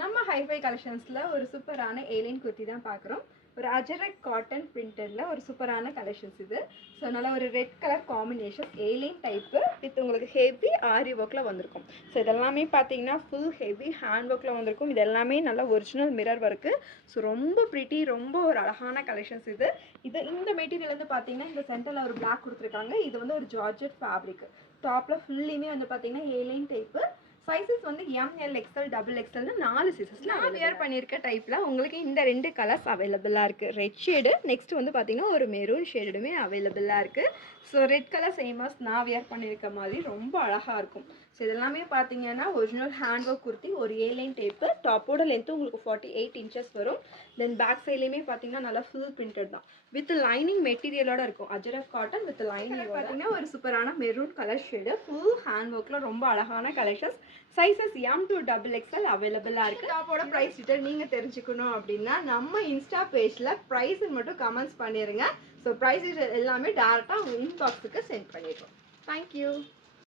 நம்ம ஹைஃபை கலெக்ஷன்ஸில் ஒரு சூப்பரான ஏலியன் குர்த்தி தான் பார்க்குறோம். ஒரு அஜரக் காட்டன் பிரிண்டடில் ஒரு சூப்பரான கலெக்ஷன்ஸ் இது. ஸோ நல்லா ஒரு red colour combination alien type with உங்களுக்கு ஹெவி ஆரி ஒர்க்கில் வந்திருக்கும். ஸோ இதெல்லாமே பார்த்தீங்கன்னா ஃபுல் ஹெவி ஹேண்ட் ஒர்க்கில் வந்திருக்கும். இது எல்லாமே நல்லா ஒரிஜினல் மிரர் ஒர்க்கு. ஸோ ரொம்ப ப்ரிட்டி, ரொம்ப ஒரு அழகான கலெக்ஷன்ஸ் இது. இந்த மெட்டீரியல் வந்து பார்த்தீங்கன்னா இந்த சென்டரில் ஒரு பிளாக் கொடுத்துருக்காங்க. இது வந்து ஒரு ஜார்ஜெட் ஃபேப்ரிக். டாப்பில் ஃபுல்லுமே வந்து பார்த்தீங்கன்னா ஏலியன் டைப்பு. சைஸஸ் வந்து ML XL XXL 4 சைஸஸ்ல நான் வியர் பண்ணியிருக்க டைப்பில் உங்களுக்கு இந்த 2 கலர்ஸ் அவைலபிளாக இருக்குது. ரெட் ஷேடு, நெக்ஸ்ட் வந்து பார்த்தீங்கன்னா ஒரு மெரூன் ஷேடுமே அவைலபிளாக இருக்குது. ஸோ ரெட் கலர் சேமஸ் நான் வியர் பண்ணியிருக்க மாதிரி ரொம்ப அழகாக இருக்கும். ஸோ இதெல்லாமே பார்த்தீங்கன்னா ஒரிஜினல் ஹேண்ட் ஒர்க் குர்த்தி, ஒரு ஏலைன் டைப்பு. டாப்போட லென்த்து உங்களுக்கு 48 இன்ச்சஸ் வரும். தென் பேக் சைட்லேயுமே பார்த்தீங்கன்னா நல்லா ஃபுல் பிரிண்டட் தான், வித் லைனிங் மெட்டீரியலோட இருக்கும். அஜரக் காட்டன் வித் லைனிங் பார்த்தீங்கன்னா ஒரு சூப்பரான maroon colour shade, full hand ஒர்க்கில் ரொம்ப அழகான collections. Sizes M to XXL அவைலபிளாக இருக்குது. டாப்போட ப்ரைஸ் டீட்டெயில் நீங்கள் தெரிஞ்சுக்கணும் அப்படின்னா நம்ம இன்ஸ்டா பேஜில் ப்ரைஸ் மட்டும் கமெண்ட்ஸ் பண்ணிடுங்க. ஸோ ப்ரைஸ் எல்லாமே டேரெக்டாக உங்கள் இன்பாக்ஸுக்கு சென்ட் பண்ணிடுறோம். தேங்க்யூ.